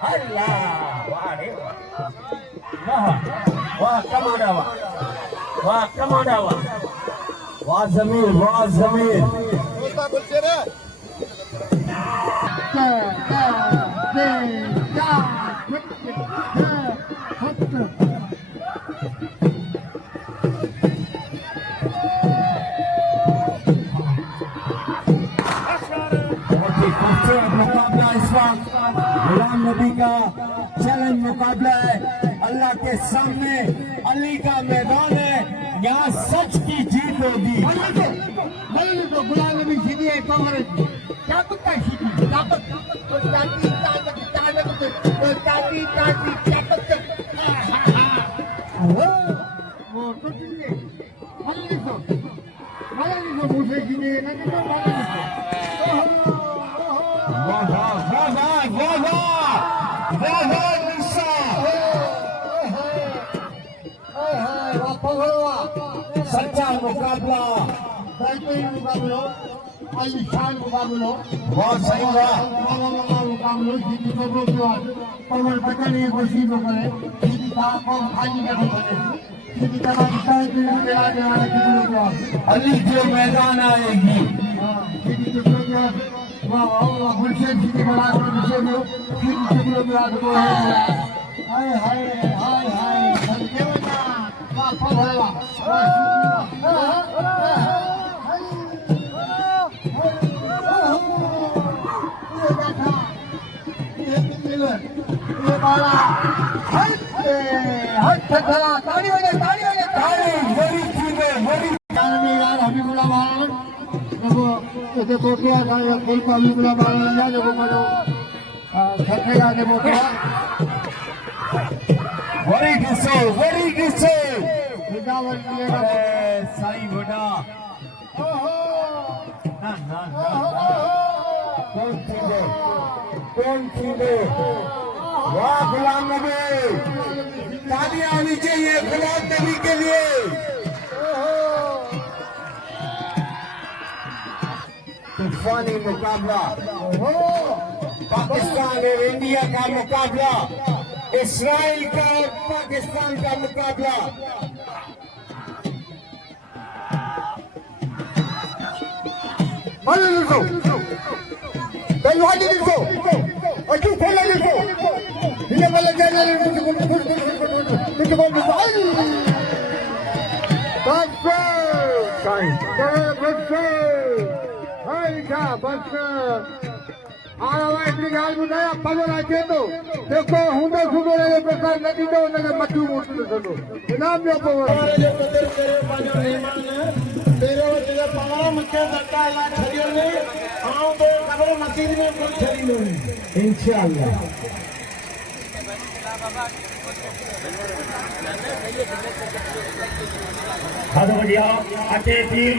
अल्लाह वाह रे वाह वाह कमांडा वाह कमांडा वाह जमीर वाह जमीर मुकाबला इस वक्त गुलाम नबी का चैलेंज मुकाबला है। अल्लाह के सामने अली का मैदान है, यहाँ सच की जीत होगी। गुलाम नबी सीधी है ताकत का सीधी ताकत सच्चा मुकाबला मुकाबलो आलिशान मुकाबलो बहुत सही हुआ मुकाबलो जीती को पवन पता नहीं कोशिश करे जीती का खाली कर जीती का अली जो मैदान आएगी जीती वाह वाह गुलशन जीती बड़ा जीती हाय हाय हाय हाय देखो क्या very good save, very good save. Sai बड़ा ना कौन छीने वाह गुलाम नबी तालियां आनी चाहिए गुलाम नबी के लिए। तूफानी मुकाबला पाकिस्तान और इंडिया का मुकाबला, इस्राइल का और पाकिस्तान का मुकाबला। पगड़ अचे थो जेको हूंदो सूदो प्रकार न ॾींदो हुनखे मटू मोटो सॾो इनाम ॾियो पवो इंशाअल्लाह बढ़िया अचे तीर